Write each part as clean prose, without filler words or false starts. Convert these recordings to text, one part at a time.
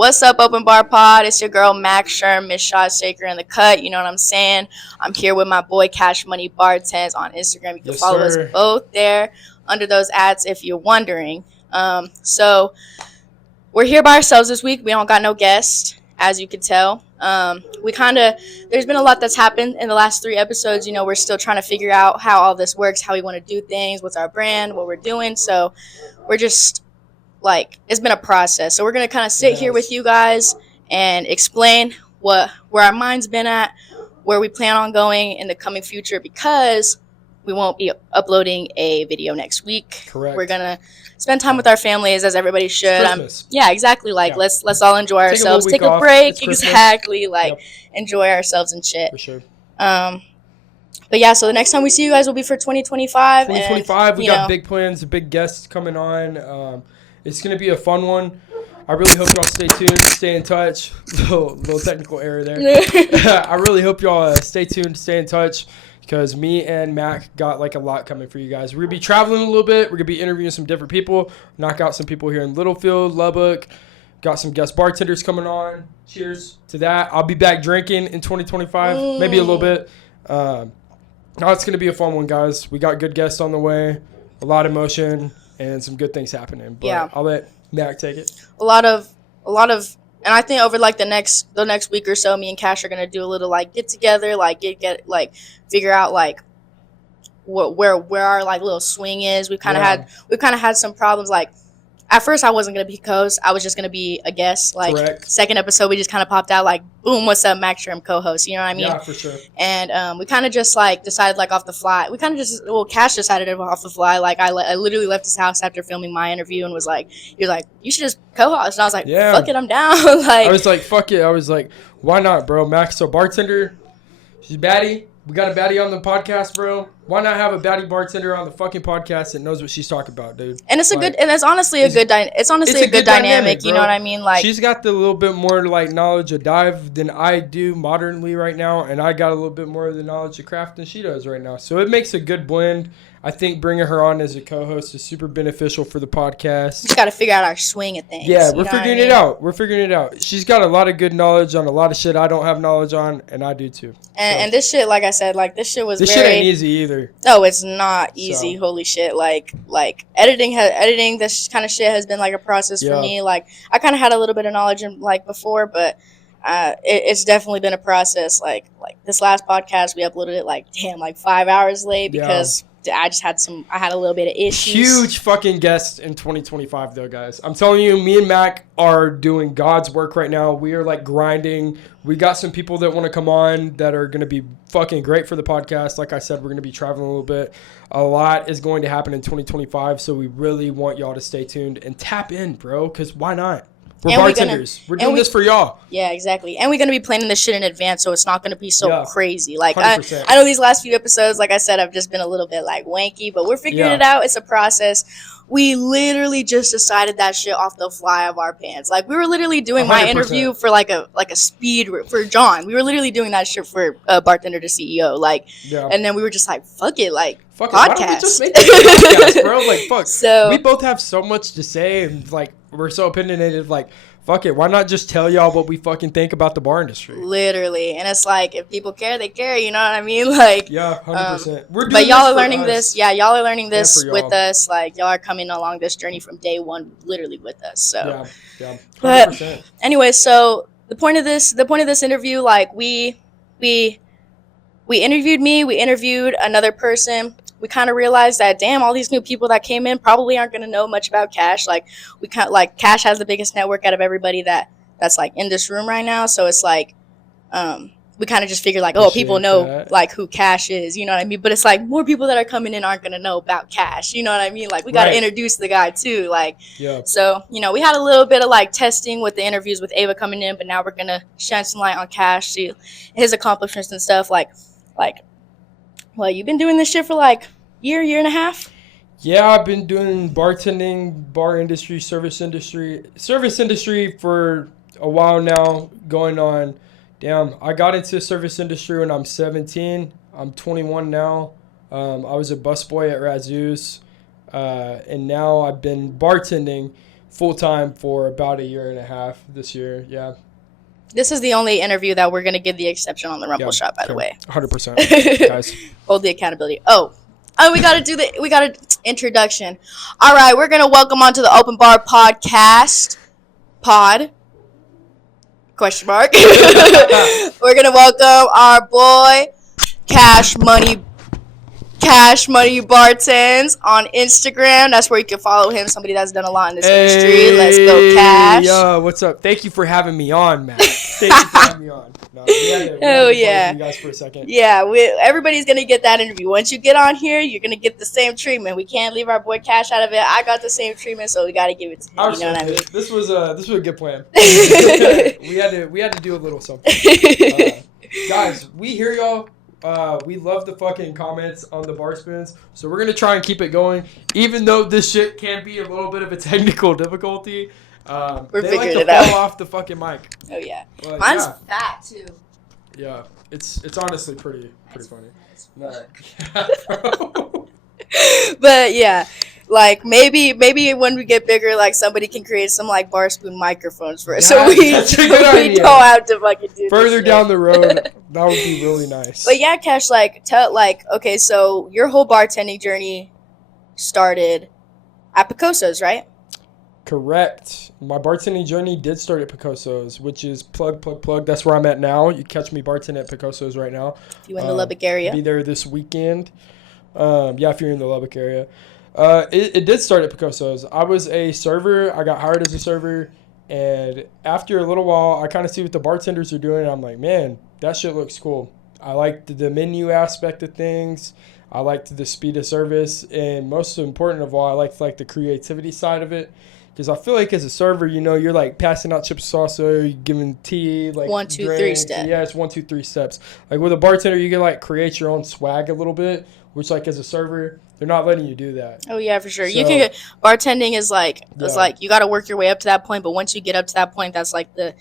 What's up, Open Bar Pod? It's your girl, Mak Sherm, Miss Shot Shaker in the cut. You know what I'm saying? I'm here with my boy, Cash Money Bartends on Instagram. You can Yes, follow us sir. both there under those ads if you're wondering. So we're here by ourselves this week. We don't got no guest, as you can tell. There's been a lot that's happened in the last 3 episodes. You know, we're still trying to figure out how all this works, how we want to do things, what's our brand, what we're doing. So we're just it's been a process. So we're gonna kind of sit here with you guys and explain where our mind's been at, where we plan on going in the coming future, because we won't be uploading a video next week. Correct. We're gonna spend time with our families, as everybody should. Christmas. Yeah, exactly. Let's all enjoy ourselves. Take a break. Exactly. Enjoy ourselves and shit. For sure. But yeah, so the next time we see you guys will be for 2025. 2025, we got big plans, big guests coming on. It's going to be a fun one. I really hope y'all stay tuned, stay in touch. Little technical error there. I really hope y'all stay tuned, stay in touch, because me and Mac got a lot coming for you guys. We're going to be traveling a little bit. We're going to be interviewing some different people, knock out some people here in Littlefield, Lubbock. Got some guest bartenders coming on. Cheers to that. I'll be back drinking in 2025, maybe a little bit. No, it's going to be a fun one, guys. We got good guests on the way, a lot of emotion, and some good things happening. But yeah. I'll let Mac take it. A lot of, and I think over the next week or so, me and Cash are going to do a little get together, figure out where our little swing is. We've kind of had some problems. At first, I wasn't going to be co-host. I was just going to be a guest. Correct. Second episode, we just kind of popped out boom, what's up, Mak Sherm co-host. You know what I mean? Yeah, for sure. And we kind of just decided off the fly. We kind of Cash decided off the fly. I literally left his house after filming my interview and was you're you should just co-host. And I was like, yeah, fuck it, I'm down. I was like, fuck it. I was like, why not, bro? Mac's a bartender. She's baddie. We got a baddie on the podcast, bro. Why not have a baddie bartender on the fucking podcast that knows what she's talking about, dude? And it's it's honestly a good dynamic. You know what I mean? She's got the little bit more knowledge of dive than I do modernly right now, and I got a little bit more of the knowledge of craft than she does right now. So it makes a good blend. I think bringing her on as a co-host is super beneficial for the podcast. Just got to figure out our swing of things. Yeah, we're figuring it out. We're figuring it out. She's got a lot of good knowledge on a lot of shit I don't have knowledge on, and I do too. And this shit, like I said, this shit was this shit ain't easy either. No, it's not easy. So. Holy shit! Editing this kind of shit has been a process for me. I kind of had a little bit of knowledge in before, but it's definitely been a process. This last podcast, we uploaded it 5 hours late because. I had a little bit of issues. Huge fucking guests in 2025, though, guys. I'm telling you, me and Mac are doing God's work right now. We are grinding. We got some people that want to come on that are going to be fucking great for the podcast. Like I said, we're going to be traveling a little bit. A lot is going to happen in 2025, so we really want y'all to stay tuned and tap in, bro, because why not? We're bartenders. We're doing this for y'all. Yeah, exactly. And we're going to be planning this shit in advance, so it's not going to be so crazy. I know these last few episodes, like I said, I've just been a little bit wanky, but we're figuring it out. It's a process. We literally just decided that shit off the fly of our pants. We were literally doing 100%. My interview for a speed for John. We were literally doing that shit for Bartender to CEO. And then we were just fuck it, fuck podcast. Why don't we just make this podcast, bro? Fuck. So we both have so much to say, and we're so opinionated. Fuck it. Why not just tell y'all what we fucking think about the bar industry? Literally. And it's if people care, they care. You know what I mean? Yeah, 100%. We're doing but y'all are learning this. Yeah, y'all are learning this with us. Y'all are coming along this journey from day one, literally with us. So yeah, 100%. But anyway, so the point of this interview, we interviewed me, we interviewed another person. We kind of realized that, damn, all these new people that came in probably aren't going to know much about Cash. Cash has the biggest network out of everybody that's in this room right now. So it's we kind of just figured people know who Cash is, you know what I mean? But it's more people that are coming in aren't going to know about Cash, you know what I mean? We got to introduce the guy too. So, we had a little bit of testing with the interviews with Ava coming in, but now we're going to shine some light on Cash, see his accomplishments and stuff. Well, you've been doing this shit for year and a half? Yeah, I've been doing bartending, bar industry, service industry for a while now, going on. Damn, I got into the service industry when I'm 17. I'm 21 now. I was a busboy at Razoo's, and now I've been bartending full time for about a year and a half this year. Yeah. This is the only interview that we're gonna give the exception on the Rumble Yeah, shot, by the way. 100%, guys. Hold the accountability. Oh, we got an introduction. All right, we're gonna welcome onto the Open Bar podcast. Question mark. We're gonna welcome our boy Cash Money Bartends on Instagram. That's where you can follow him. Somebody that's done a lot in this industry. Let's go, Cash. Yo, what's up? Thank you for having me on, man. Thank you for having me on. No, we had to yeah. you guys for a second. Yeah, everybody's gonna get that interview. Once you get on here, you're gonna get the same treatment. We can't leave our boy Cash out of it. I got the same treatment, so we gotta give it to him. You know what I mean? This was a good plan. we had to do a little something. Guys, we hear y'all. We love the fucking comments on the bar spins, so we're gonna try and keep it going, even though this shit can be a little bit of a technical difficulty. We're they figuring like to it fall out. off the fucking mic. Oh yeah, But, mine's fat too. Yeah, it's honestly pretty funny. No. Yeah, bro. But yeah, like maybe when we get bigger, like somebody can create some like bar spoon microphones for us, so That's a good idea. don't have to fucking do Further this down shit. the road, that would be really nice. But yeah, Cash, okay, so your whole bartending journey started at Picosso's, right? Correct. My bartending journey did start at Picosso's, which is plug. That's where I'm at now. You catch me bartending at Picosso's right now. If you in the Lubbock area. Be there this weekend. Yeah, if you're in the Lubbock area. It did start at Picosso's. I was a server. I got hired as a server. And after a little while, I kind of see what the bartenders are doing. And I'm like, man, that shit looks cool. I liked the menu aspect of things. I liked the speed of service. And most important of all, I liked the creativity side of it. Because I feel like as a server, you're like passing out chips and salsa, you're giving tea, like 1, 2, 3 drinks. steps. Yeah, it's 1, 2, 3 steps. Like with a bartender, you can like create your own swag a little bit, which like as a server, they're not letting you do that. Oh yeah, for sure. So, You can get bartending is like it's Yeah. like you got to work your way up to that point, but once you get up to that point, that's like the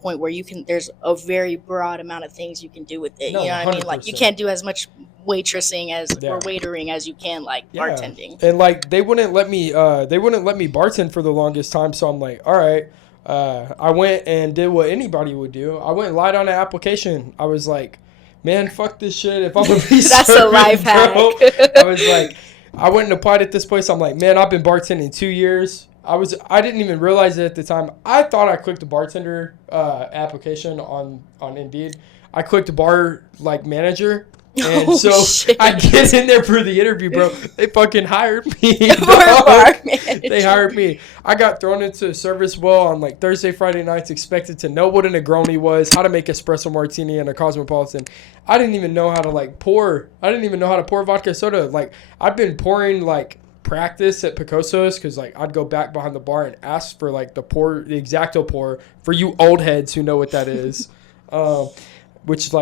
point where you can. There's a very broad amount of things you can do with it. No, you know what I mean? Like you 100%. can't do as much waitressing or Yeah. waitering as you can bartending. And like they wouldn't let me bartend for the longest time, so I'm like, all right. I went and did what anybody would do. I went and lied on an application. I was like, man, fuck this shit. If I'm gonna be That's serving, a life hack. bro. I was like, I went and applied at this place. I'm like, man, I've been bartending 2 years. I didn't even realize it at the time. I thought I clicked the bartender application on Indeed. I clicked bar manager. And Oh, so shit. I get in there for the interview, bro. They fucking hired me. For dog. bar manager. They hired me. I got thrown into service well on Thursday, Friday nights, expected to know what a Negroni was, how to make espresso martini and a Cosmopolitan. I didn't even know how to pour. I didn't even know how to pour vodka soda. I've been pouring practice at Picosso's because I'd go back behind the bar and ask for the Exacto pour for you old heads who know what that is. Which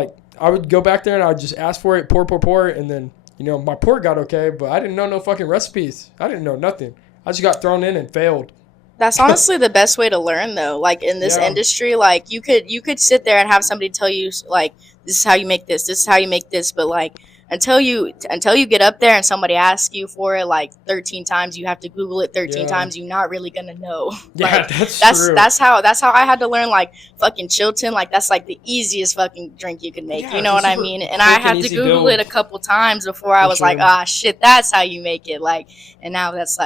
I would go back there and I would just ask for it, pour, and then, my pour got okay, but I didn't know no fucking recipes. I didn't know nothing. I just got thrown in and failed. That's honestly the best way to learn, though. In this Yeah. industry, you could sit there and have somebody tell you this is how you make this is how you make this, but until you get up there and somebody asks you for it 13 times, you have to Google it 13 Yeah. times. You're not really gonna know. Yeah, that's true. That's how I had to learn fucking Chilton. That's the easiest fucking drink you can make. Yeah, You know it's what I super mean? And I quick had and to easy Google build. it a couple times before I For was sure. shit, that's how you make it. And now that's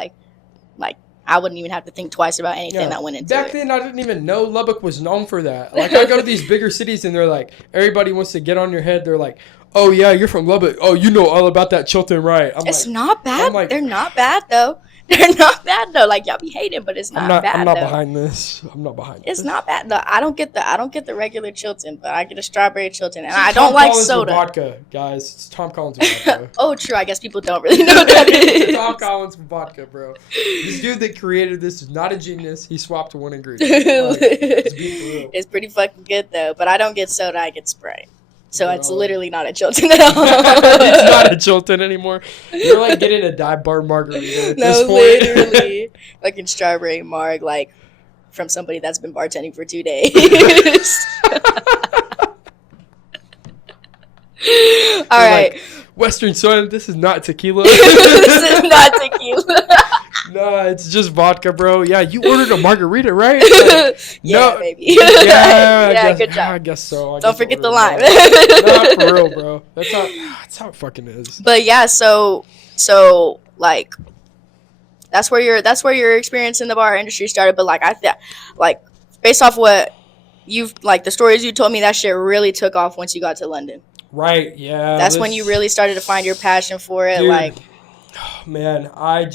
I wouldn't even have to think twice about anything that went into Back it. then, I didn't even know Lubbock was known for that. I go to these bigger cities and they're everybody wants to get on your head. They're like, oh yeah, you're from Lubbock. Oh, you know all about that Chilton, right? It's not bad. I'm They're not bad though. They're not bad though. Y'all be hating, but it's not bad. I'm not though. behind this. I'm not behind It's this. not bad though. I don't get the regular Chilton, but I get a strawberry Chilton, and It's I Tom don't like Collins with soda. vodka, guys. It's Tom Collins with vodka. Oh, true. I guess people don't really know what that is. Tom Collins with vodka, bro. This dude that created this is not a genius. He swapped one ingredient. Let's be for real. It's pretty fucking good though, but I don't get soda. I get Sprite. So it's No. literally not a Chilton at all. It's not a Chilton anymore. You're getting a dive bar margarita at No, this point. literally. Fucking strawberry marg, from somebody that's been bartending for 2 days. All right. Western Sun, this is not tequila. This is not tequila. Nah, it's just vodka, bro. Yeah, you ordered a margarita, right? Like, Yeah, no. baby. Yeah, Yeah, good job. I guess so. Don't forget the lime. Nah, for real, bro. That's how it fucking is. But yeah, so like that's where your experience in the bar industry started. But like like based off what you've like the stories you told me, that shit really took off once you got to London. Right, yeah. That's when you really started to find your passion for it. Dude, Like, man, I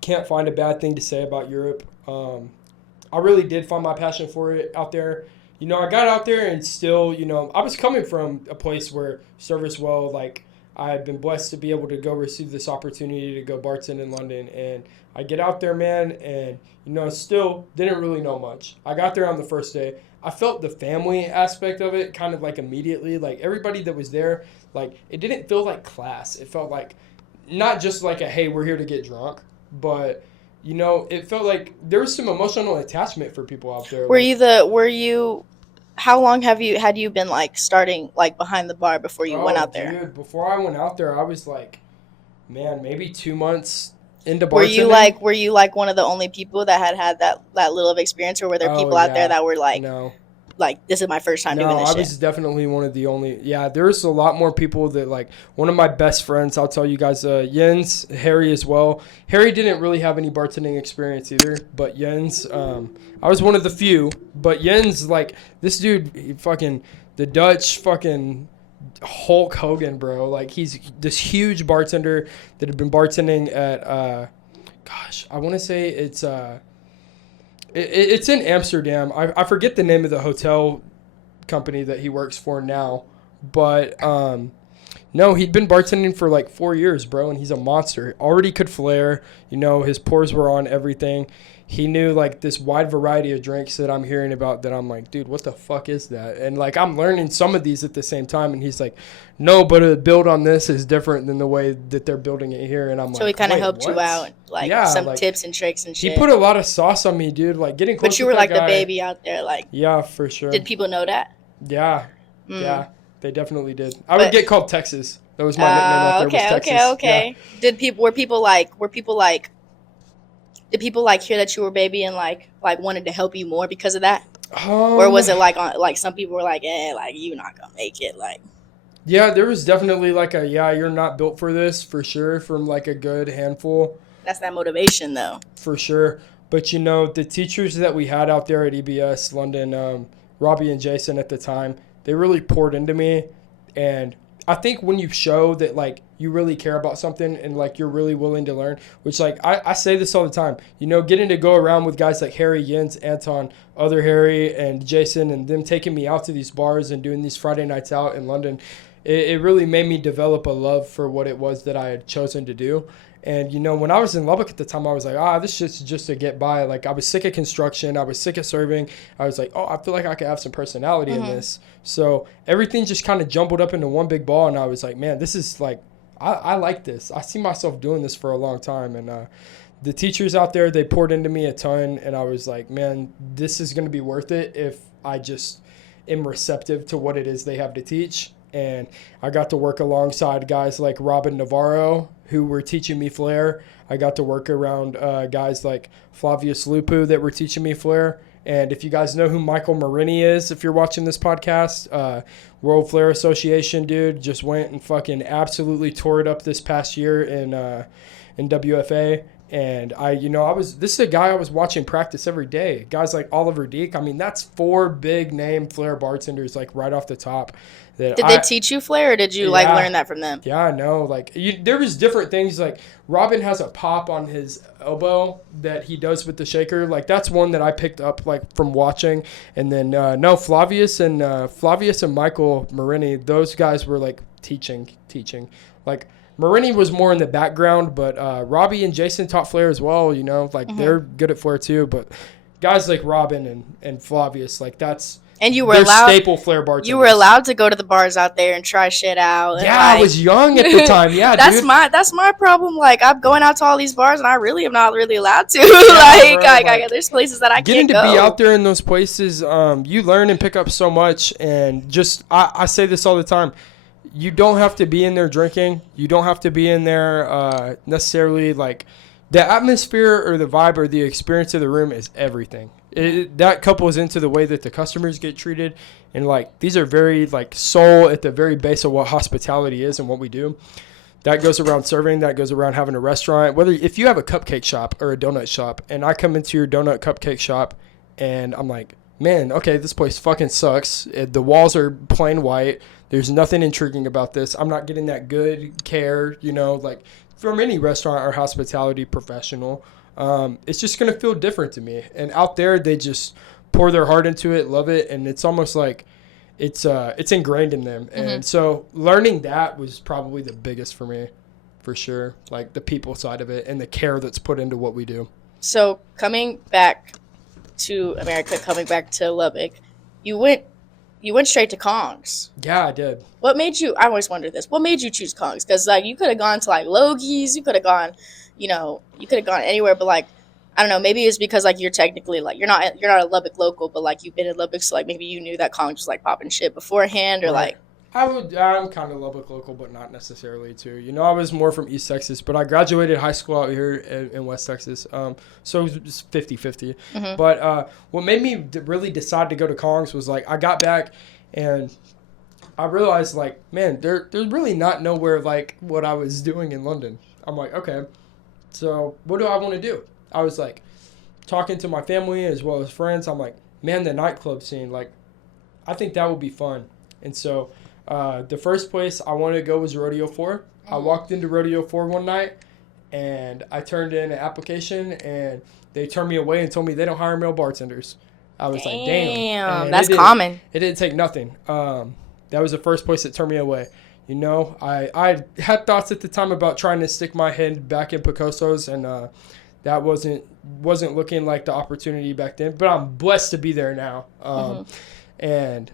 can't find a bad thing to say about Europe. I really did find my passion for it out there. You know, I got out there and still, you know, I was coming from a place where service well, like I had been blessed to be able to go receive this opportunity to go bartend in London, and I get out there, man, and you know, still didn't really know much. I got there on the first day. I felt the family aspect of it kind of like immediately, like everybody that was there, like it didn't feel like class. It felt like not just like a hey, we're here to get drunk, but you know, it felt like there was some emotional attachment for people out there. Like, were you how long had you been like starting like behind the bar before you went oh, out there? dude, before I went out there, I was like, man, maybe 2 months into Were you like one of the only people that had that little of experience, or were there Oh people out there yeah, that were no, like this is my first time doing no, this I shit? was definitely one of the only. Yeah, there's a lot more people that like. One of my best friends, I'll tell you guys, Jens, Harry as well. Harry didn't really have any bartending experience either, but Jens, I was one of the few. But Jens, like this dude, he fucking the Dutch fucking Hulk Hogan, bro. Like he's this huge bartender that had been bartending at, gosh, I want to say it's in Amsterdam. I forget the name of the hotel company that he works for now, but no, he'd been bartending for like 4 years, bro, and he's a monster. Already could flare, you know, his pours were on everything. He knew like this wide variety of drinks that I'm hearing about that I'm like, dude, what the fuck is that? And like I'm learning some of these at the same time, and he's like, no, but a build on this is different than the way that they're building it here. And I'm So like, he kind of wait, helped what? you out, like Yeah, some like tips and tricks and he shit. put a lot of sauce on me, dude. Like getting close But you with were that like the guy. baby out there. Like, Yeah, for sure. did people know that? Yeah, Mm. yeah, they definitely did. I would But get called Texas. That was my nickname out there. okay, Was Texas. okay, okay. Did people did people like hear that you were a baby and like wanted to help you more because of that? Yeah. Or was it like on like some people were like, like you're not gonna make it, like Yeah, there was definitely like a you're not built for this for sure from like a good handful that's that motivation though. for sure. But you know the teachers that we had out there at EBS London, Robbie and Jason at the time, they really poured into me, and I think when you show that like you really care about something and like you're really willing to learn, which like I say this all the time, you know, getting to go around with guys like Harry, Jens, Anton, other Harry, and Jason, and them taking me out to these bars and doing these Friday nights out in London, it really made me develop a love for what it was that I had chosen to do. And, you know, when I was in Lubbock at the time, I was like, this shit's just to get by. Like, I was sick of construction. I was sick of serving. I was like, I feel like I could have some personality in this. So everything just kind of jumbled up into one big ball. And I was like, man, this is like, I like this. I see myself doing this for a long time. And the teachers out there, they poured into me a ton. And I was like, man, this is going to be worth it if I just am receptive to what it is they have to teach. And I got to work alongside guys like Robin Navarro, who were teaching me flair. I got to work around guys like Flavius Lupu that were teaching me flair. And if you guys know who Michael Marini is, if you're watching this podcast, World Flair Association, dude, just went and fucking absolutely tore it up this past year in WFA. And this is a guy I was watching practice every day. Guys like Oliver Deek. I mean, that's 4 big name flair bartenders, like right off the top. Did they teach you flair, or did you like learn that from them? Yeah, I know. Like there was different things. Like Robin has a pop on his elbow that he does with the shaker. Like that's one that I picked up like from watching. And then Flavius and Michael Marini, those guys were like teaching. Like Marini was more in the background, but Robbie and Jason taught flair as well. You know, like they're good at flair too. But guys like Robin and Flavius, like that's. And you were allowed staple flair bartenders. You were allowed to go to the bars out there and try shit out. And yeah, I was young at the time. Yeah, that's my problem. Like I'm going out to all these bars and I really am not really allowed to. There's places that I can't go. Getting to be out there in those places, you learn and pick up so much. And just I say this all the time. You don't have to be in there drinking. You don't have to be in there necessarily like the atmosphere or the vibe or the experience of the room is everything. That couples into the way that the customers get treated, and like these are very like soul at the very base of what hospitality is and what we do. That goes around serving. That goes around having a restaurant. Whether if you have a cupcake shop or a donut shop, and I come into your donut cupcake shop, and I'm like, man, okay, this place fucking sucks. The walls are plain white. There's nothing intriguing about this. I'm not getting that good care, like from any restaurant or hospitality professional. It's just going to feel different to me. And out there, they just pour their heart into it, love it, and it's almost like it's ingrained in them. Mm-hmm. And so learning that was probably the biggest for me, for sure, like the people side of it and the care that's put into what we do. So coming back to America, coming back to Lubbock, you went straight to Kong's. Yeah, I did. What made you? I always wondered this. What made you choose Kong's? Because like you could have gone to like Logie's, you could have gone, you could have gone anywhere. But like, I don't know. Maybe it's because like you're technically like you're not a Lubbock local, but like you've been in Lubbock, so like maybe you knew that Kong's was like popping shit beforehand, or right. Like. I'm kind of Lubbock local, but not necessarily too. I was more from East Texas, but I graduated high school out here in West Texas. So it was 50-50. Mm-hmm. But what made me really decide to go to Kong's was like I got back and I realized like, man, there's really not nowhere like what I was doing in London. I'm like, okay, so what do I want to do? I was like talking to my family as well as friends. I'm like, man, the nightclub scene, like I think that would be fun. And so the first place I wanted to go was Rodeo 4. I walked into Rodeo 4 one night, and I turned in an application, and they turned me away and told me they don't hire male bartenders. I was like, damn. That's common. It didn't take nothing. That was the first place that turned me away. I had thoughts at the time about trying to stick my head back in Picosso's, and that wasn't looking like the opportunity back then. But I'm blessed to be there now. And,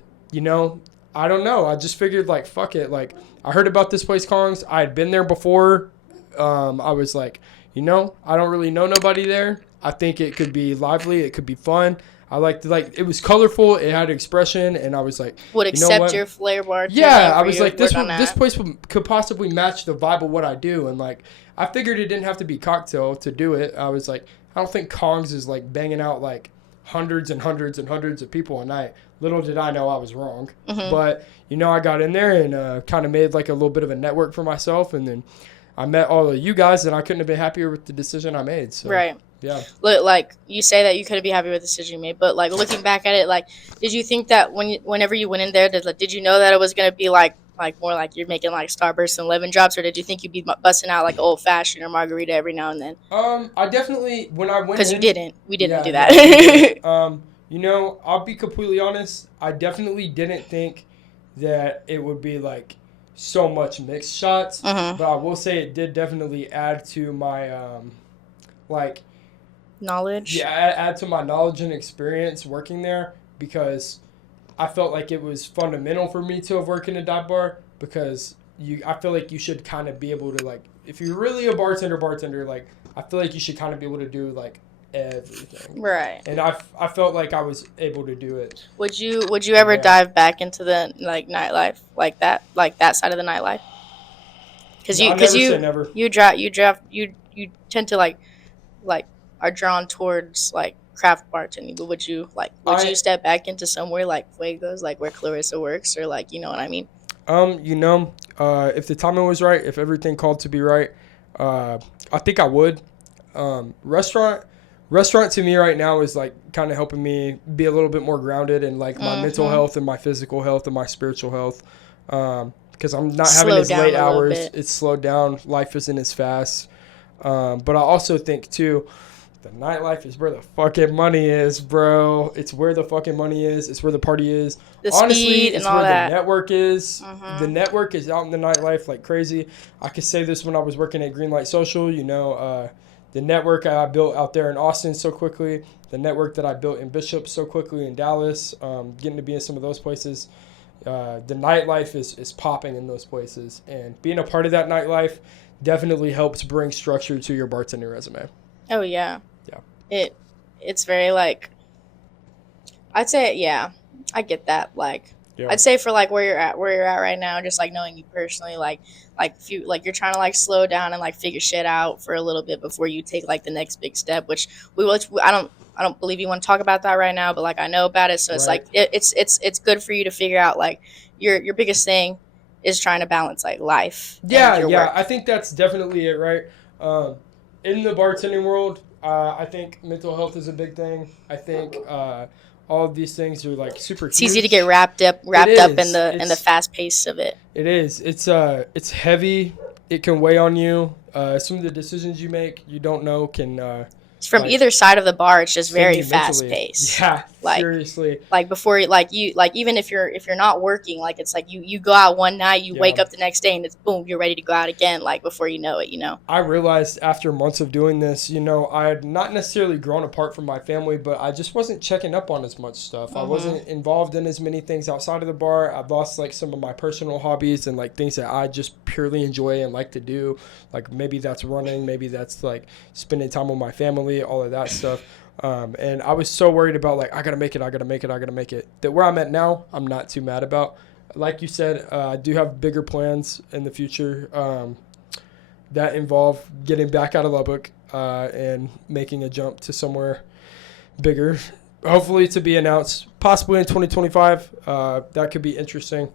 I don't know. I just figured, like, fuck it. Like, I heard about this place, Kong's. I had been there before. I was like, I don't really know nobody there. I think it could be lively. It could be fun. I liked, it was colorful. It had expression. And I was like, would accept your flair bar. Yeah, I was like, this place could possibly match the vibe of what I do. And, like, I figured it didn't have to be cocktail to do it. I was like, I don't think Kong's is, like, banging out, like, hundreds and hundreds and hundreds of people a night. Little did I know I was wrong. Mm-hmm. But, I got in there and kind of made like a little bit of a network for myself. And then I met all of you guys and I couldn't have been happier with the decision I made. So, right. Yeah. Look, like you say that you couldn't be happy with the decision you made. But like looking back at it, like, did you think that whenever you went in there, did you know that it was going to be like more like you're making like Starburst and lemon drops, or did you think you'd be busting out like old fashioned or margarita every now and then? I definitely, when I went because we didn't do that. I'll be completely honest. I definitely didn't think that it would be like so much mixed shots, but I will say it did definitely add to my knowledge. Yeah, add to my knowledge and experience working there, because I felt like it was fundamental for me to have worked in a dive bar, because I feel like you should kind of be able to, like, if you're really a bartender, like, I feel like you should kind of be able to do like everything. Right. And I felt like I was able to do it. Would you ever dive back into the like nightlife like that side of the nightlife? Because you tend to like are drawn towards like craft bartending, but would you step back into somewhere like Fuego's, like where Clarissa works, or like, you know what I mean? If the timing was right, if everything called to be right, I think I would. Restaurant to me right now is like kind of helping me be a little bit more grounded in like my mental health and my physical health and my spiritual health. Because I'm not having as late hours. It's slowed down. Life isn't as fast. But I also think too, the nightlife is where the fucking money is, bro. It's where the fucking money is. It's where the party is. Honestly, it's where the network is. The network is out in the nightlife like crazy. I could say this when I was working at Greenlight Social, the network I built out there in Austin so quickly, the network that I built in Bishop so quickly in Dallas, getting to be in some of those places. The nightlife is popping in those places. And being a part of that nightlife definitely helps bring structure to your bartending resume. Oh, yeah. Yeah. It's very, like, I'd say, yeah, I get that. Like, Yeah. I'd say for like where you're at right now, just like knowing you personally, like if you like you're trying to like slow down and like figure shit out for a little bit before you take like the next big step, which I don't believe you want to talk about that right now, but like I know about it, so it's Right. like it's good for you to figure out like your biggest thing is trying to balance like life and Yeah, your yeah. I work. think that's definitely it, right? In the bartending world, I think mental health is a big thing. I think all of these things are like super It's easy to get huge. It wrapped up in is. the fast pace of it. It is. It's heavy. It can weigh on you. Some of the decisions you make, you don't know, can From like either side of the bar, it's just sting very you fast mentally. pace. Yeah, Like seriously. before like even if you're not working, like it's like you go out one night, you Yeah. wake up the next day and it's boom, you're ready to go out again, like before you know it. I realized after months of doing this, I had not necessarily grown apart from my family, but I just wasn't checking up on as much stuff. I Hmm. wasn't involved in as many things outside of the bar. I've lost like some of my personal hobbies and like things that I just purely enjoy and like to do. Like maybe that's running, maybe that's like spending time with my family, all of that stuff. And I was so worried about like I gotta make it, I gotta make it, I gotta make it. That where I'm at now, I'm not too mad about. Like you said, I do have bigger plans in the future. That involve getting back out of Lubbock and making a jump to somewhere bigger. Hopefully to be announced possibly in 2025. That could be interesting.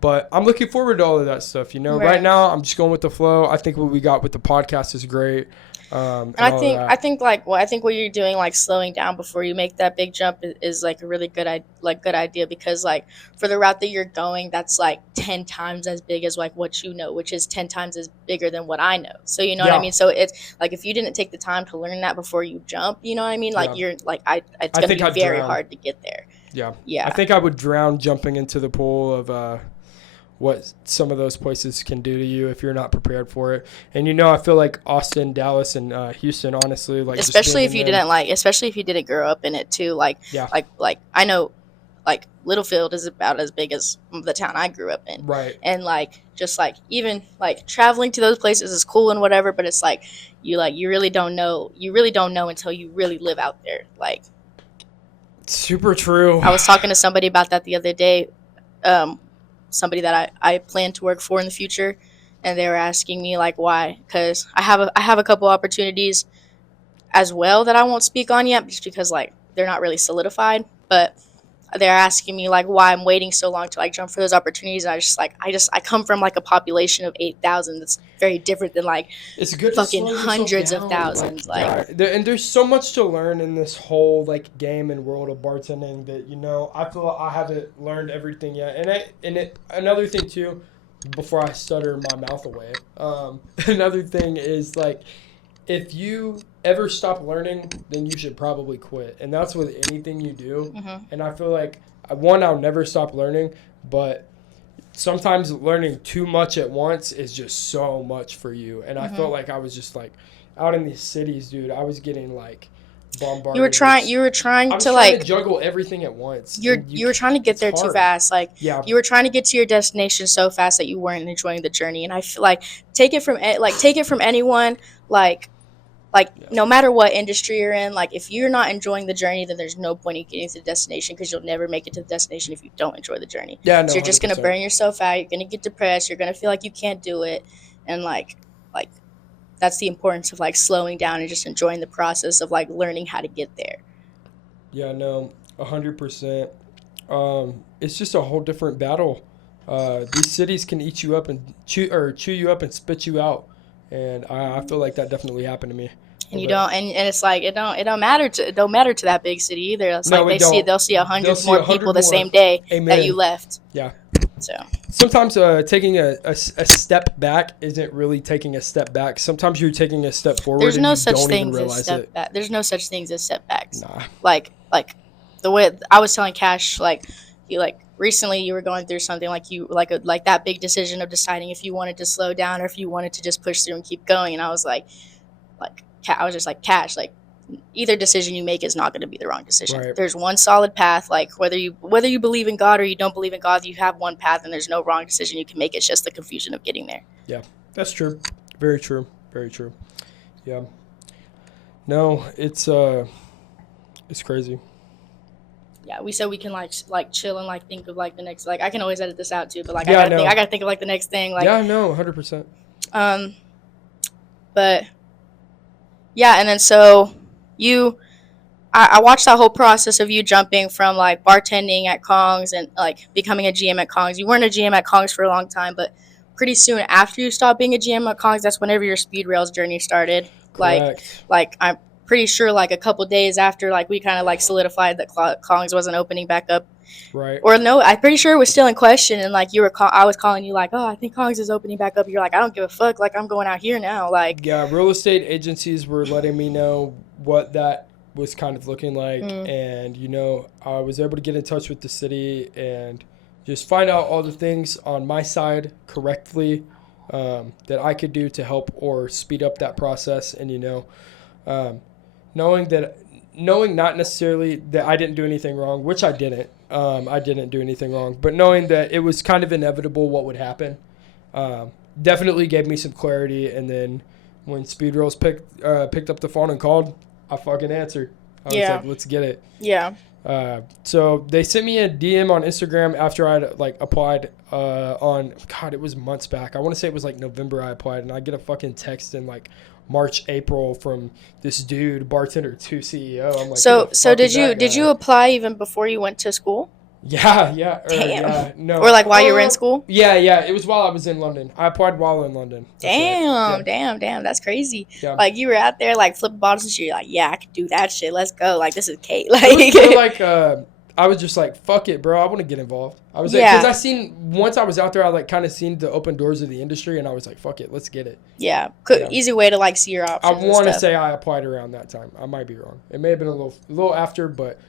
But I'm looking forward to all of that stuff. Right Right. now I'm just going with the flow. I think what we got with the podcast is great, And and I all of think I that. think like what I think what you're doing, like slowing down before you make that big jump, is like a really good idea, because like for the route that you're going, that's like 10 times as big as like what you know, which is 10 times as bigger than what I know. So you know what I Yeah, mean. So it's like if you didn't take the time to learn that before you jump, you know what I mean. Like yeah. you're like it's I gonna think be I'd very drown. hard to get there. Yeah, I Yeah. think I would drown jumping into the pool of what some of those places can do to you if you're not prepared for it. And I feel like Austin, Dallas, and Houston, honestly, like just being Especially if in you them. didn't like especially if you didn't grow up in it too, Yeah, like I know like Littlefield is about as big as the town I grew up in. right. And like just like even like traveling to those places is cool and whatever, but it's like you really don't know until you really live out there. Like Super true. I was talking to somebody about that the other day, um somebody that I plan to work for in the future, and they were asking me like why, because I have a couple opportunities as well that I won't speak on yet, just because like they're not really solidified. But they're asking me like why I'm waiting so long to like jump for those opportunities. And I come from like a population of 8,000. That's very different than like It's good to fucking slow yourself hundreds of down. Like, thousands. Like yeah, and there's so much to learn in this whole like game and world of bartending that I feel I haven't learned everything yet. Another thing too, before I stutter my mouth away. Another thing is like if you ever stop learning, then you should probably quit. And that's with anything you do. hmm And I feel like one, I'll never stop learning, but sometimes learning too much at once is just so much for you. And I hmm felt like I was just like out in these cities, dude. I was getting like you were bombarded with. trying you were trying I was to trying to like juggle everything at once, you're and you were trying to get it's there too hard. fast. Like Yeah, you were trying to get to your destination so fast that you weren't enjoying the journey. And I feel like take it from anyone, like yeah, no matter what industry you're in, like if you're not enjoying the journey, then there's no point in getting to the destination, because you'll never make it to the destination if you don't enjoy the journey. yeah. So No, you're just hundred gonna percent. burn yourself out, you're gonna get depressed, you're gonna feel like you can't do it. And like that's the importance of like slowing down and just enjoying the process of like learning how to get there. Yeah, no, 100%. It's just a whole different battle. These cities can eat you up and chew you up and spit you out, and I feel like that definitely happened to me. And you But don't and it's like it don't matter to that big city either. It's like no, we don't. they'll see a They'll hundred see more a people hundred the more. same day that you Amen. left. Yeah. So Sometimes taking a step back isn't really taking a step back. Sometimes you're taking a step forward there's and no you such don't even things as realize step it. back. There's no such things as setbacks. Nah. Like the way I was telling Cash, like you like recently you were going through something like you like that big decision of deciding if you wanted to slow down or if you wanted to just push through and keep going. And I was I was just like, Cash, like either decision you make is not going to be the wrong decision. Right. There's one solid path. Like whether you believe in God or you don't believe in God, you have one path, and there's no wrong decision you can make. It's just the confusion of getting there. Yeah. That's true. Very true. Very true. Yeah. No, it's crazy. Yeah, we said we can like chill and like think of like the next, like I can always edit this out too, but like Yeah, no. I gotta think of like the next thing, like Yeah, no, 100%. um but yeah, and then so you I watched that whole process of you jumping from like bartending at Kong's and like becoming a GM at Kong's. You weren't a GM at Kong's for a long time, but pretty soon after you stopped being a GM at Kong's, that's whenever your speed rails journey started. Correct. Like I'm pretty sure like a couple days after like we kind of like solidified that Kong's wasn't opening back up. Right. Or no, I'm pretty sure it was still in question, and like I was calling you like, oh, I think Kong's is opening back up. You're like, I don't give a fuck. Like I'm going out here now. Like, Yeah, real estate agencies were letting me know what that was kind of looking like, and I was able to get in touch with the city and just find out all the things on my side correctly that I could do to help or speed up that process. And um, knowing not necessarily that I didn't do anything wrong, which I didn't. I didn't do anything wrong, but knowing that it was kind of inevitable what would happen, definitely gave me some clarity. And then when Speed Rails picked up the phone and called, I fucking answered. I was like, let's get it. Yeah. So they sent me a DM on Instagram after I'd like applied it was months back. I want to say it was like November I applied, and I get a fucking text in like March, April from this dude, bartender 2 CEO. I'm like, so did you apply even before you went to school? Yeah. Damn. No. Or like while you were in school? Yeah. It was while I was in London. I applied while in London. Damn. That's crazy. Yeah. Like you were out there like flipping bottles and shit. You're like, yeah, I can do that shit. Let's go. Like this is Kate. Like, it was more like I was just like, fuck it, bro. I want to get involved. I was like, because once I was out there, I like kind of seen the open doors of the industry, and I was like, fuck it, let's get it. Yeah. Easy way to like see your options. I want to say I applied around that time. I might be wrong. It may have been a little after, but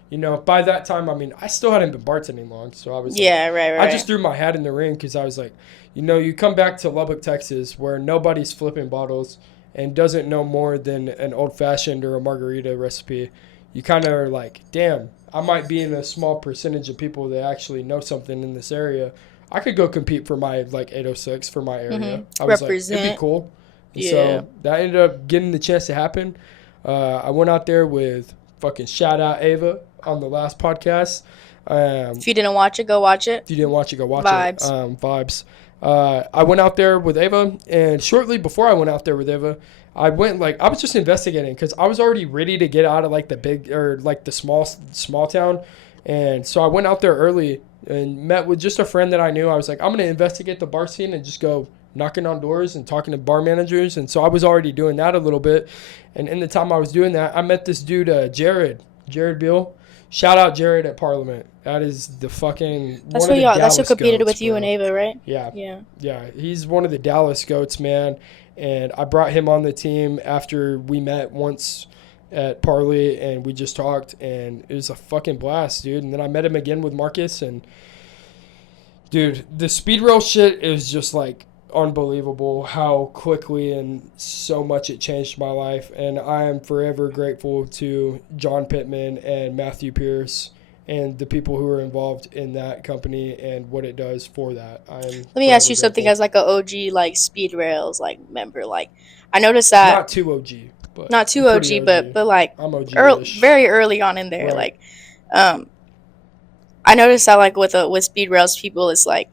by that time, I mean, I still hadn't been bartending long, so I was right. I just threw my hat in the ring because I was like, you come back to Lubbock, Texas, where nobody's flipping bottles and doesn't know more than an old fashioned or a margarita recipe. You kind of are like, damn, I might be in a small percentage of people that actually know something in this area. I could go compete for my like 806 for my area. I was Represent. like, it'd be cool. And so that ended up getting the chance to happen. I went out there with fucking shout out Ava on the last podcast. If you didn't watch it, go watch it. If you didn't watch it, go watch Vibes. it. Vibes. I went out there with Ava, and shortly before I went out there with Ava, I was just investigating because I was already ready to get out of like the big or like the small town. And so I went out there early and met with just a friend that I knew. I was like, I'm going to investigate the bar scene and just go knocking on doors and talking to bar managers. And so I was already doing that a little bit. And in the time I was doing that, I met this dude, Jared Beal. Shout out Jared at Parliament. That is the fucking that's one of the Dallas that's who competed goats, with you bro. and Ava, right? Yeah. He's one of the Dallas goats, man. And I brought him on the team after we met once at Parley, and we just talked, and it was a fucking blast, dude. And then I met him again with Marcus, and dude, the speed rail shit is just like unbelievable how quickly and so much it changed my life. And I am forever grateful to John Pittman and Matthew Pierce and the people who are involved in that company and what it does for that. Let me ask you something as like an OG like speed rails like member. Like I noticed that not too OG, but not too OG, but like I'm OG very early on in there. Right. Like I noticed that like with speed rails people, it's like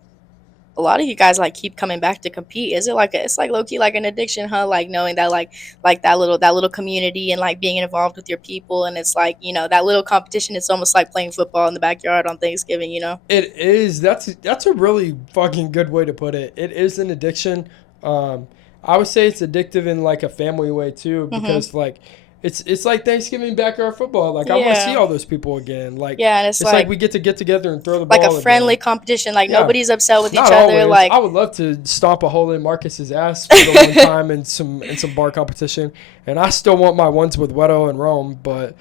a lot of you guys like keep coming back to compete. Is it like it's like low key like an addiction, huh? Like knowing that like that little community and like being involved with your people, and it's like that little competition. It's almost like playing football in the backyard on Thanksgiving. It is. That's a really fucking good way to put it. It is an addiction. I would say it's addictive in like a family way too, because like it's like Thanksgiving backyard football. Like I want to see all those people again. Like and it's like we get together and throw the ball. Like a friendly competition. Like nobody's upset with Not each other. Always. Like I would love to stomp a hole in Marcus's ass for the one time in some bar competition, and I still want my ones with Weto and Rome, but.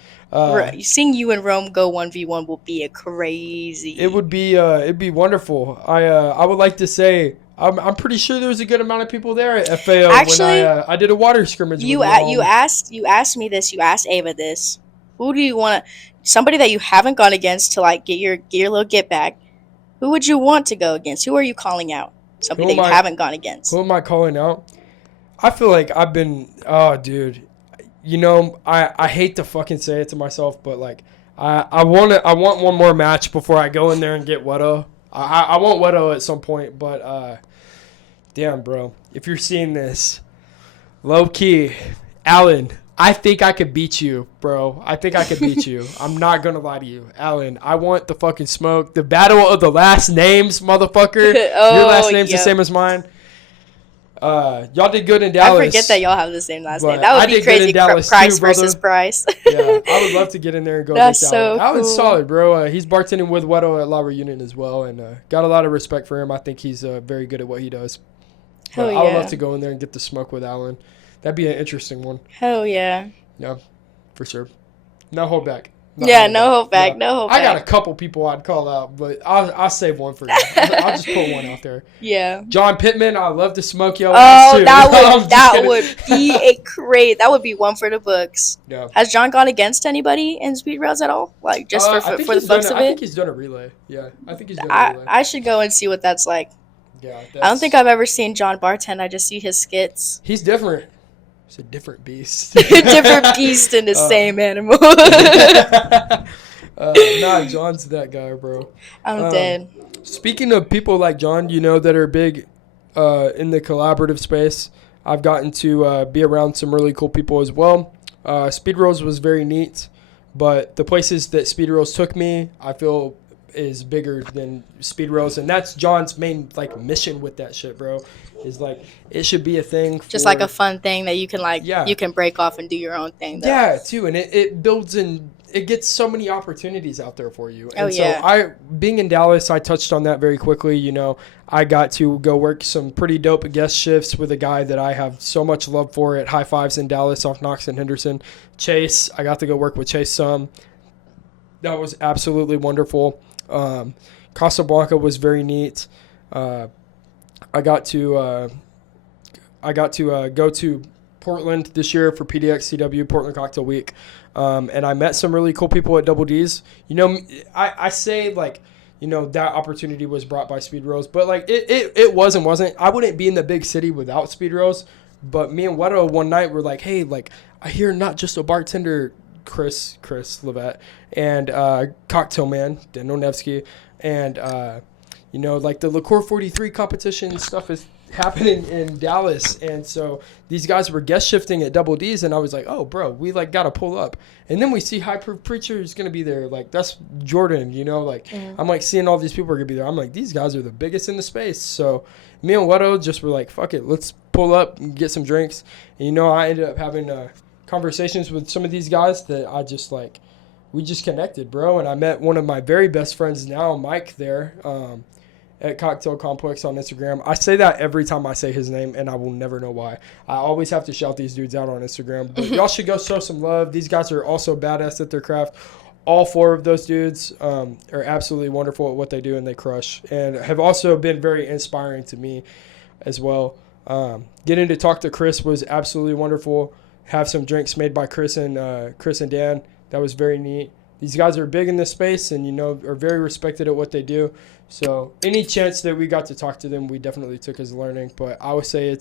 Seeing you and Rome go 1v1 will be crazy. It would be it'd be wonderful. I would like to say I'm pretty sure there was a good amount of people there at FAO. Actually, when I did a water scrimmage. You asked me this. You asked Ava this. Who do you want? Somebody that you haven't gone against to like get your little get back. Who would you want to go against? Who are you calling out? Somebody that you haven't gone against. Who am I calling out? I feel like I've been. Oh, dude. I hate to fucking say it to myself, but like I want one more match before I go in there and get Wedo. I want Wedo at some point, but damn, bro, if you're seeing this, low key, Alan, I think I could beat you, bro. I think I could beat you. I'm not gonna lie to you, Alan. I want the fucking smoke. The battle of the last names, motherfucker. Your last name's the same as mine. Y'all did good in Dallas. I forget that y'all have the same last name. That would be crazy. Price versus Price. Yeah, I would love to get in there and go That's against so Alan. cool. Alan's solid, bro. He's bartending with Wedo at La Reunion as well, and got a lot of respect for him. I think he's very good at what he does. Hell I yeah. would love to go in there and get the smoke with Alan. That'd be an interesting one. Hell yeah. Yeah, for sure. No hold back. No hold back. I got a couple people I'd call out, but I'll save one for you. I'll just put one out there. Yeah. John Pittman, I love to smoke y'all. Oh, that would be that would be one for the books. Yeah. Has John gone against anybody in speed rails at all? Like just for the fucks of it? I think he's done a relay. Yeah, I think he's done a relay. I should go and see what that's like. Yeah. I don't think I've ever seen John bartend. I just see his skits. He's different. He's a different beast. Different beast in the same animal. Nah, John's that guy, bro. I'm dead. Speaking of people like John, that are big in the collaborative space, I've gotten to be around some really cool people as well. Speed Rails was very neat, but the places that Speed Rails took me, I feel is bigger than Speed Rails, and that's John's main mission with that shit, bro. Is like it should be a thing, just like a fun thing that you can you can break off and do your own thing. Though. Yeah, too, and it builds and it gets so many opportunities out there for you. And so being in Dallas, I touched on that very quickly. I got to go work some pretty dope guest shifts with a guy that I have so much love for at High Fives in Dallas off Knox and Henderson. Chase, I got to go work with Chase some. That was absolutely wonderful. Casablanca was very neat. I got to go to Portland this year for PDXCW, Portland Cocktail Week, and I met some really cool people at Double D's. I say that opportunity was brought by Speed Rails, but it was and wasn't. I wouldn't be in the big city without Speed Rails. But me and Wedo one night were like, hey, I hear not just a bartender, Chris Levette, and Cocktail Man, Dan Onevsky, and the Liqueur 43 competition stuff is happening in Dallas, and so these guys were guest shifting at Double D's, and I was like, oh, bro, we gotta pull up. And then we see High Proof Preacher is gonna be there, that's Jordan, I'm seeing all these people are gonna be there. I'm like, these guys are the biggest in the space. So me and Wedo just were like, fuck it, let's pull up and get some drinks. And I ended up having conversations with some of these guys that I just we just connected, bro. And I met one of my very best friends now, Mike, there at Cocktail Complex on Instagram. I say that every time I say his name, and I will never know why. I always have to shout these dudes out on Instagram. But y'all should go show some love. These guys are also badass at their craft. All four of those dudes are absolutely wonderful at what they do, and they crush. And have also been very inspiring to me as well. Getting to talk to Chris was absolutely wonderful. Have some drinks made by Chris and Dan. That was very neat. These guys are big in this space and, are very respected at what they do. So any chance that we got to talk to them, we definitely took as learning. But I would say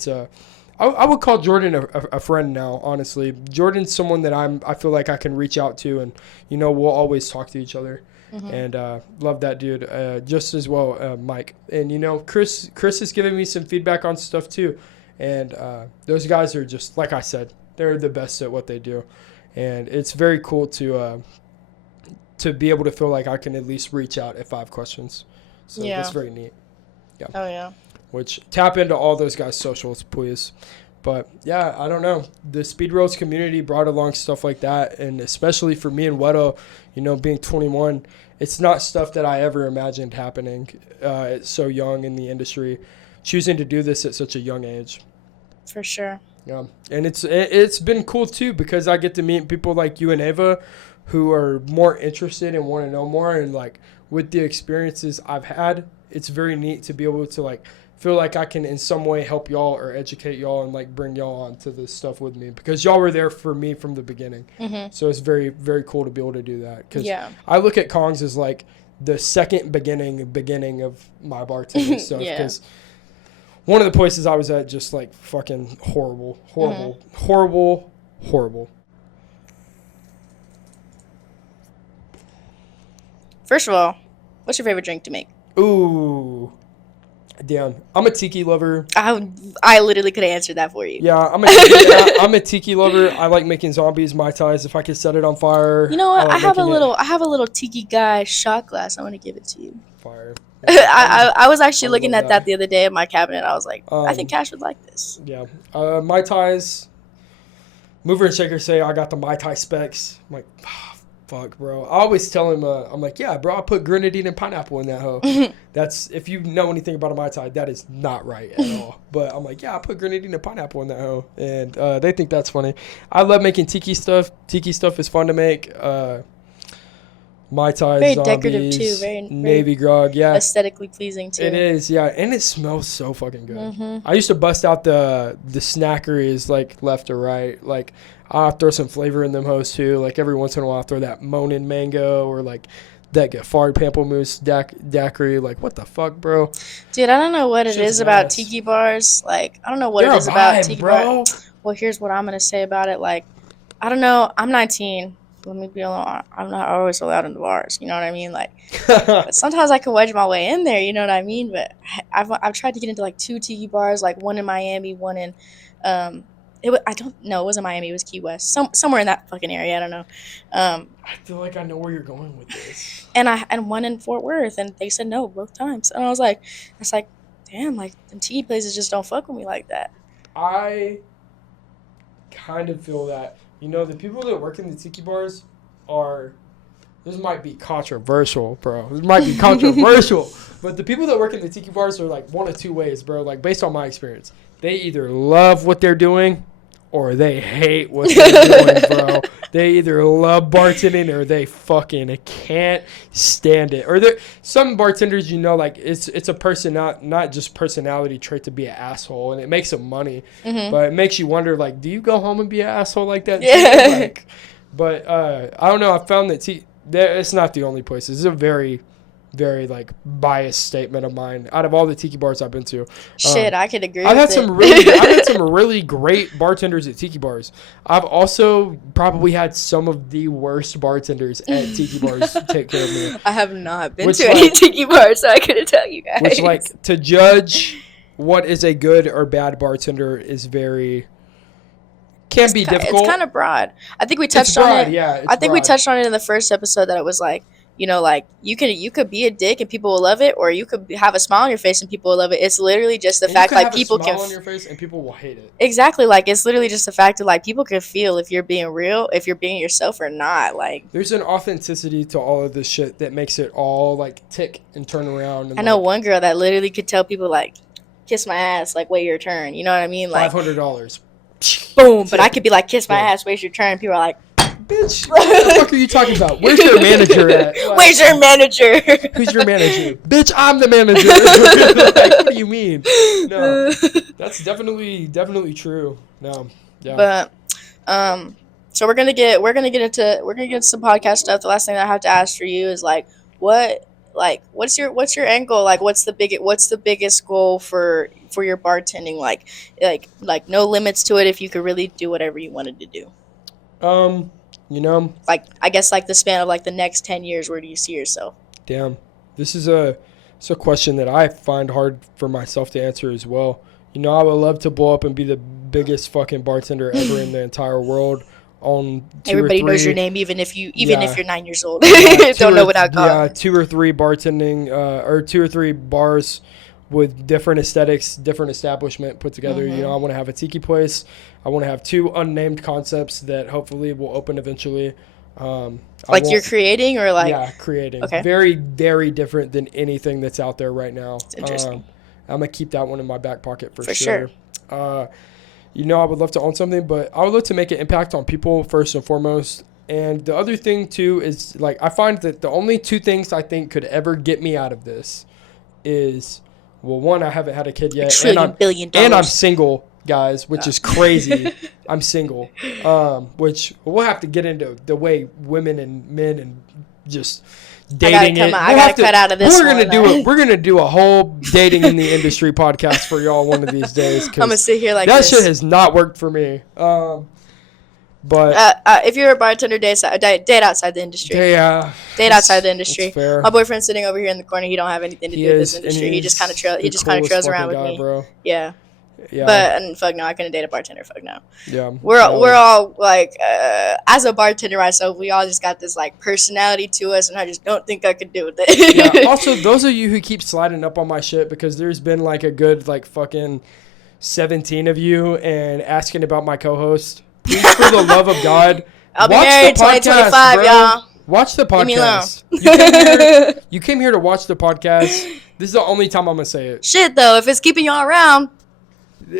I would call Jordan a friend now, honestly. Jordan's someone that I feel like I can reach out to, and, we'll always talk to each other. Mm-hmm. And love that dude just as well, Mike. And, Chris has given me some feedback on stuff too. And those guys are just, like I said, they're the best at what they do. And it's very cool to be able to feel like I can at least reach out if I have questions. So that's very neat. Yeah. Oh, yeah. Which tap into all those guys' socials, please. But, yeah, I don't know. The Speed Rails community brought along stuff like that. And especially for me and Wedo, being 21, it's not stuff that I ever imagined happening so young in the industry, choosing to do this at such a young age. For sure. Yeah, and it's been cool too because I get to meet people like you and Ava who are more interested and want to know more, and with the experiences I've had, it's very neat to be able to feel like I can in some way help y'all or educate y'all and bring y'all onto this stuff with me because y'all were there for me from the beginning. Mm-hmm. So it's very, very cool to be able to do that because I look at Kongs as the second beginning of my bartending stuff because one of the places I was at just fucking horrible. First of all, what's your favorite drink to make? Ooh. Damn. I'm a tiki lover. I literally could have answered that for you. Yeah, I'm a tiki lover. I like making zombies, Mai Tais. If I could set it on fire. You know what? I like I have a little tiki guy shot glass. I want to give it to you. Fire. Yeah, I was actually looking at that that the other day in my cabinet. I was like, I think Cash would like this. Yeah. Mai Tais. Mover and Shaker say I got the Mai Tai specs. I'm like, fuck, bro. I always tell him, I'm like, yeah, bro, I put grenadine and pineapple in that hoe. That's, if you know anything about a Mai Tai, that is not right at all. But I'm like, yeah, I put grenadine and pineapple in that hoe. And they think that's funny. I love making tiki stuff. Tiki stuff is fun to make. Mai Tai, very zombies, decorative too, very navy grog, yeah. Aesthetically pleasing too. It is, yeah, and it smells so fucking good. I used to bust out the snackeries like left or right. Like I'll throw some flavor in them hoes too. Like every once in a while, I'll throw that Monin mango or like that Gaffard pamplemousse daiquiri. Like what the fuck, bro? Dude, I don't know what it is about tiki bars. Like I don't know what it is about tiki bars. Well, here's what I'm gonna say about it. Like I don't know. I'm 19. Let me be alone. I'm not always allowed in the bars. You know what I mean? Like, but sometimes I can wedge my way in there. You know what I mean? But I've tried to get into like 2 tiki bars, like one in Miami, one in I don't know. It wasn't Miami. It was Key West. Somewhere in that fucking area. I don't know. I feel like I know where you're going with this. And one in Fort Worth, and they said no both times. And I was like, damn, like the tiki places just don't fuck with me like that. I kind of feel that. You know, the people that work in the tiki bars this might be controversial, bro. This might be controversial. But the people that work in the tiki bars are like one of 2 ways, bro. Like, based on my experience. They either love what they're doing or they hate what they're doing, bro. They either love bartending or they fucking can't stand it. Or some bartenders, you know, like it's a person, not just personality trait to be an asshole, and it makes them money, but it makes you wonder, like, do you go home and be an asshole like that? Yeah. Like, but I don't know. I found that it's not the only place. It's a very, very like biased statement of mine. Out of all the tiki bars I've been to, shit, I could agree. I've had some really great bartenders at tiki bars. I've also probably had some of the worst bartenders at tiki bars take care of me. I have not been to any tiki bars, so I couldn't tell you guys. Which, like, to judge what is a good or bad bartender is can be difficult. It's kind of broad. I think we touched on it. Yeah, I think we touched on it in the first episode that it was like, you know, like you could be a dick and people will love it, or you could have a smile on your face and people will love it. It's literally just the fact like people can smile on your face and people will hate it. Exactly, like it's literally just the fact that like people can feel if you're being real, if you're being yourself or not. Like there's an authenticity to all of this shit that makes it all like tick and turn around. And I know one girl that literally could tell people like, kiss my ass, like wait your turn. You know what I mean? Like $500. Boom. But I could be like, kiss my ass, wait your turn. People are like, bitch, what the fuck are you talking about? Where's your manager at? Like, where's your manager? Who's your manager? Bitch, I'm the manager. Like, what do you mean? No, that's definitely true. No, yeah. But, so we're gonna get into some podcast stuff. The last thing that I have to ask for you is like, what's your end goal? Like, what's the biggest goal for your bartending? Like no limits to it. If you could really do whatever you wanted to do. You know, like I guess like the span of like the next 10 years, where do you see yourself? Damn, this is a question that I find hard for myself to answer as well. You know, I would love to blow up and be the biggest fucking bartender ever in the entire world. Everybody knows your name, even if you're 9 years old. Don't know what I call. Yeah, 2 or 3 bartending, or 2 or 3 bars with different aesthetics, different establishment put together. You know, I want to have a tiki place. I want to have 2 unnamed concepts that hopefully will open eventually. Like you're creating, or like? Yeah, creating. Okay. Very, very different than anything that's out there right now. It's interesting. I'm going to keep that one in my back pocket for sure. You know, I would love to own something, but I would love to make an impact on people first and foremost. And the other thing, too, is, like, I find that the only 2 things I think could ever get me out of this is, well, one, I haven't had a kid yet. $1 trillion. And I'm single, guys, which is crazy. I'm single, which we'll have to get into the way women and men and just dating. I gotta cut out of this. We're gonna do a whole dating in the industry podcast for y'all one of these days. I'm gonna sit here like that this. shit has not worked for me. But if you're a bartender, date outside the industry. yeah, Date outside the industry. fair. My boyfriend's sitting over here in the corner. He don't have anything to do with this And industry. He just kind of the trails around fucking with guy, me. bro. Yeah. Yeah. But fuck no, I couldn't date a bartender. Fuck no. Yeah. We're all like, as a bartender myself, we all just got this like personality to us, and I just don't think I could do it. Yeah. Also, those of you who keep sliding up on my shit, because there's been like a good like fucking 17 of you and asking about my co-host. Please, for the love of God, I'll be married 2025, y'all. Watch the Leave me alone. podcast. You came here to watch the podcast. This is the only time I'm gonna say it. Shit though, if it's keeping y'all around. I'm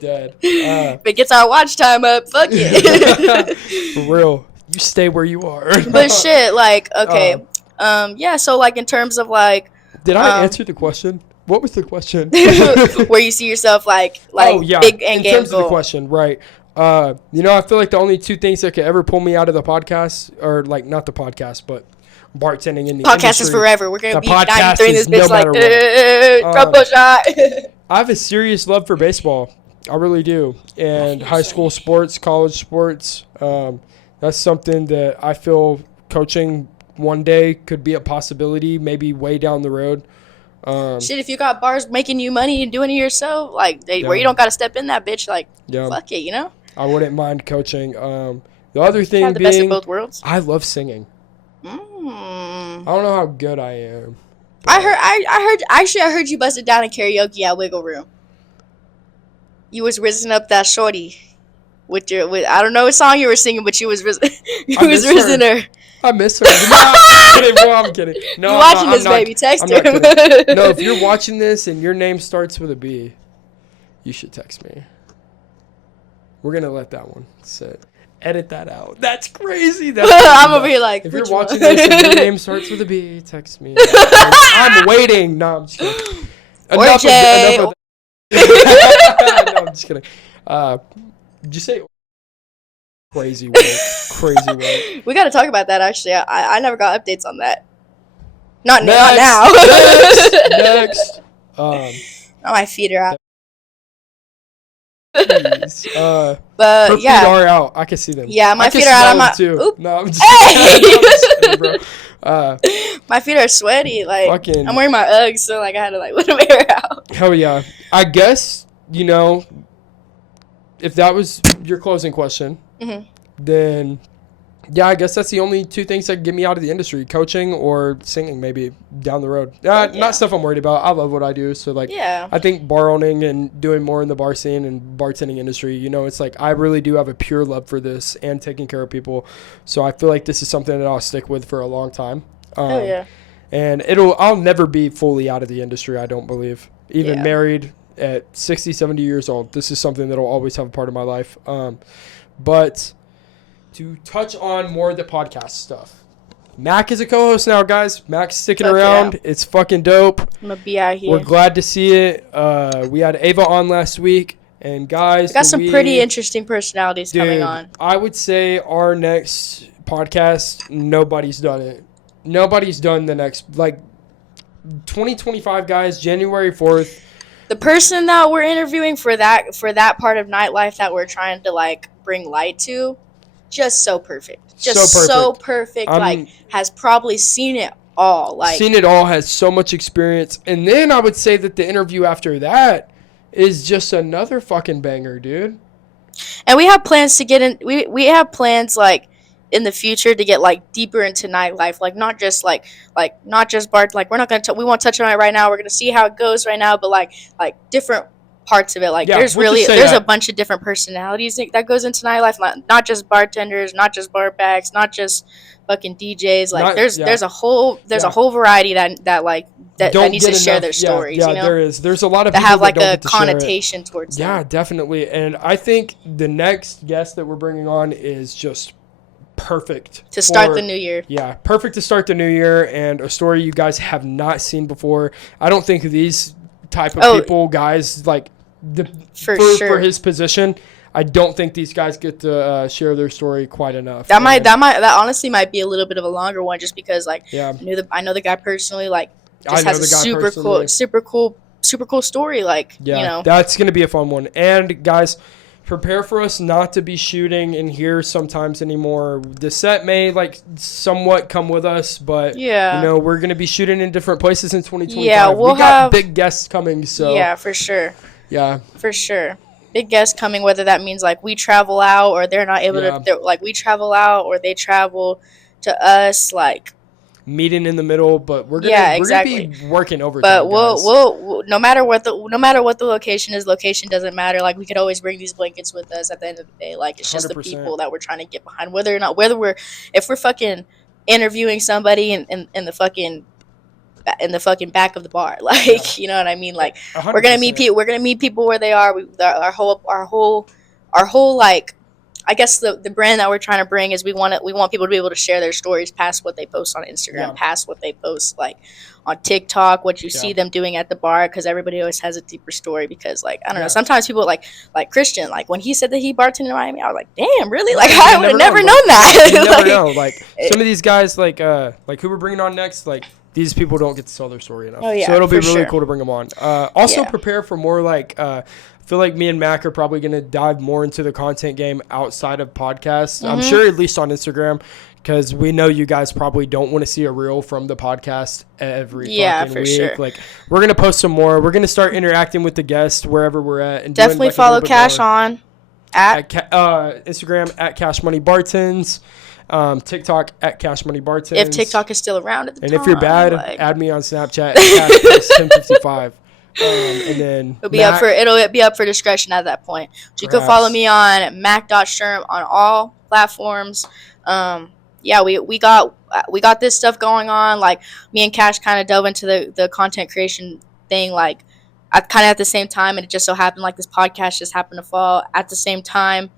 dead. If it gets our watch time up, fuck it. For real. You stay where you are. But shit, like, okay. Yeah, so like in terms of like, did I answer the question? What was the question? where you see yourself like big end game in terms of the question, right? You know, I feel like the only two things that could ever pull me out of the podcast, or like not the podcast, but bartending in the podcast industry. is forever. We're gonna be podcast during this bitch no like drop a shot. I have a serious love for baseball. I really do, and high school sports, college sports. That's something that I feel coaching one day could be a possibility, maybe way down the road. Shit, if you got bars making you money and doing it yourself, like where you don't got to step in that bitch, like fuck it, you know. I wouldn't mind coaching. The other thing have the being, best of both worlds. I love singing. I don't know how good I am. I heard you busted down in karaoke at Wiggle Room. You was rizzing up that shorty with I don't know what song you were singing, but you was rizzing her. I miss her. No, I'm kidding, bro. I'm kidding. No, you watching this, baby? Text her. No, if you're watching this and your name starts with a B, you should text me. We're gonna let that one sit. Edit that out. That's crazy. I'm over here like. If you're watching this and your name starts with a B, text me. I'm waiting. No, I'm just kidding. Enough of that. No, I'm just kidding. Did you say crazy work? Crazy work. We got to talk about that, actually. I never got updates on that. Not now. Next. Now my feet are out. But her feet are out. I can see them. Yeah, my feet are out. I'm too. Oop. No, I'm just kidding, bro. My feet are sweaty. Like fucking, I'm wearing my Uggs, so like I had to like let them air out. Hell yeah. I guess, you know, if that was your closing question, then yeah, I guess that's the only two things that get me out of the industry: coaching or singing, maybe down the road. Not stuff I'm worried about. I love what I do, so like, I think bar owning and doing more in the bar scene and bartending industry, you know, it's like I really do have a pure love for this and taking care of people. So I feel like this is something that I'll stick with for a long time. Oh yeah. And I'll never be fully out of the industry, I don't believe. Even married at 60, 70 years old, this is something that'll always have a part of my life. But to touch on more of the podcast stuff, Mac is a co-host now, guys. Mac's sticking around. It's fucking dope. I'm gonna be out here. We're glad to see it. We had Ava on last week, and guys, we got some pretty interesting personalities coming on. I would say our next podcast, nobody's done it. Nobody's done the next, like, 2025, guys, January 4th. The person that we're interviewing for that part of nightlife that we're trying to like bring light to, just so perfect. So perfect. Like, has probably seen it all. Like, seen it all, has so much experience. And then I would say that the interview after that is just another fucking banger, dude. And we have plans to get in. We have plans like in the future to get like deeper into nightlife, like not just not just bar. Like we're not gonna we won't touch on it right now. We're gonna see how it goes right now, but like different parts of it. Like there's a bunch of different personalities that goes into nightlife. Not just bartenders, not just bar backs, not just fucking DJs. Like there's a whole variety that needs to share their stories. Yeah, you know? There's a lot of that people have like that a connotation towards them. Yeah, definitely. And I think the next guest that we're bringing on is just perfect to start the new year. Yeah, perfect to start the new year, and a story you guys have not seen before. I don't think these type of people, guys, like for his position, I don't think these guys get to share their story quite enough. That honestly might be a little bit of a longer one, just because like I know the guy personally, like just has a super cool story, like you know. That's gonna be a fun one. And guys, prepare for us not to be shooting in here sometimes anymore. The set may like somewhat come with us, but we're gonna be shooting in different places in 2025. Yeah, we got have big guests coming, so yeah, for sure. Yeah, for sure. Big guests coming, whether that means like we travel out or they're not able to, like we travel out or they travel to us, like meeting in the middle. But we're gonna be working overtime. But we'll no matter what the location is, location doesn't matter. Like we could always bring these blankets with us at the end of the day. Like it's just 100%. The people that we're trying to get behind, if we're fucking interviewing somebody in the fucking back of the bar, like you know what I mean. Like 100%. We're gonna meet people where they are. Our whole like, I guess the brand that we're trying to bring is we want people to be able to share their stories past what they post on Instagram, past what they post like on TikTok, what you see them doing at the bar, because everybody always has a deeper story. Because like I don't know, sometimes people like Christian, like when he said that he bartended in Miami, I was like, damn, really? Like I would have never known that. You never know. Like some of these guys, like who we're bringing on next, like. These people don't get to tell their story enough. So it'll be really cool to bring them on. Also prepare for more like, I feel like me and Mac are probably going to dive more into the content game outside of podcasts. I'm sure at least on Instagram, because we know you guys probably don't want to see a reel from the podcast every fucking week. Sure. Like we're going to post some more. We're going to start interacting with the guests wherever we're at. And definitely like follow Cash on at Instagram at Cash Money Bartends. TikTok at Cash Money Bartends. If TikTok is still around at the time. And if you're bad, add me on Snapchat at 1055. And then it'll be up for discretion at that point. So you can follow me on Mak.Sherm on all platforms. We got this stuff going on. Like me and Cash kind of dove into the content creation thing like kind of at the same time, and it just so happened like this podcast just happened to fall at the same time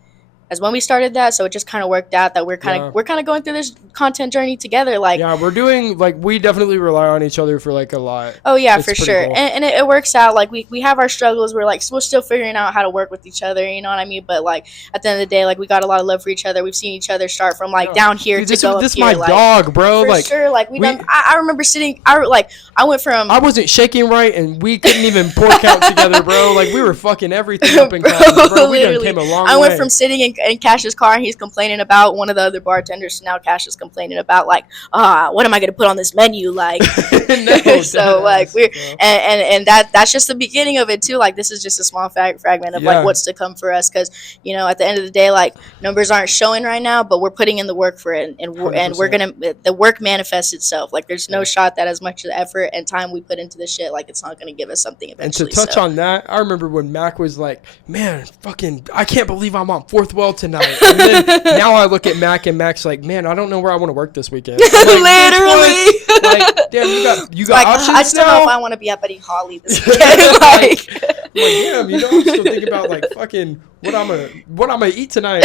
as when we started that, so it just kind of worked out that we're kind of going through this content journey together. Like we're doing like we definitely rely on each other for like a lot. Oh yeah, it's for sure, cool. and it works out. Like we have our struggles. We're still figuring out how to work with each other. You know what I mean? But like at the end of the day, like we got a lot of love for each other. We've seen each other start from like down here to go up here. This is my dog, bro. For like sure, like I remember sitting. I went from I wasn't shaking right, and we couldn't even pour count together, bro. Like we were fucking everything up in classes, bro. We done came a long way. I went from sitting in Cash's car. He's complaining about one of the other bartenders. So now Cash is complaining about like, what am I gonna put on this menu? Like, so like we're and that's just the beginning of it too. Like this is just a small fragment of like what's to come for us. Because at the end of the day, like numbers aren't showing right now, but we're putting in the work for it, and we're gonna the work manifests itself. Like there's no shot that as much effort and time we put into this shit, like it's not gonna give us something eventually. And to touch on that, I remember when Mac was like, man, fucking, I can't believe I'm on Fourth Well tonight. And then now I look at Mac, and Mac's like, man, I don't know where I want to work this weekend. Like, literally. Like, damn, you got options now? I still know if I want to be up at Holly this weekend. like, damn, I'm still thinking about like fucking what I'm gonna eat tonight.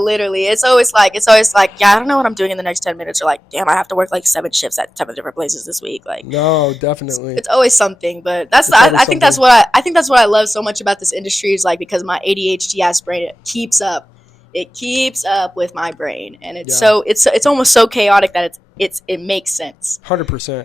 Literally. It's always like, I don't know what I'm doing in the next 10 minutes. Or like, damn, I have to work like 7 shifts at 7 different places this week. Like, no, definitely. It's always something, but I think that's what I love so much about this industry is like, because my ADHD ass brain, it keeps up with my brain, and it's it's almost so chaotic that it makes sense. 100%.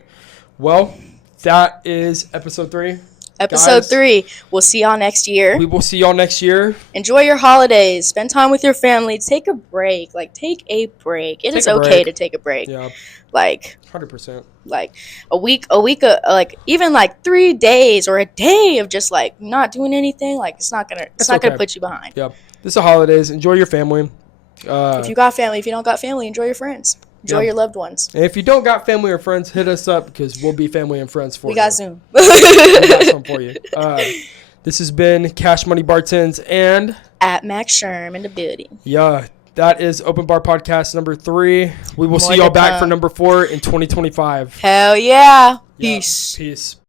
Well, that is episode 3. Episode 3. We'll see y'all next year. We will see y'all next year. Enjoy your holidays. Spend time with your family. Take a break. Like, take a break. It is okay to take a break. Yeah. Like 100%. Like a week, like even like 3 days or a day of just like not doing anything. Like it's not gonna put you behind. Yeah. This is holidays. Enjoy your family. If you got family, if you don't got family, enjoy your friends. Enjoy your loved ones. And if you don't got family or friends, hit us up because we'll be family and friends for you. We got Zoom. We got some for you. This has been Cash Money Bartends and at Mak Sherm in the building. Yeah, that is Open Bar Podcast number 3. We will see y'all back for number 4 in 2025. Hell yeah. Peace. Peace.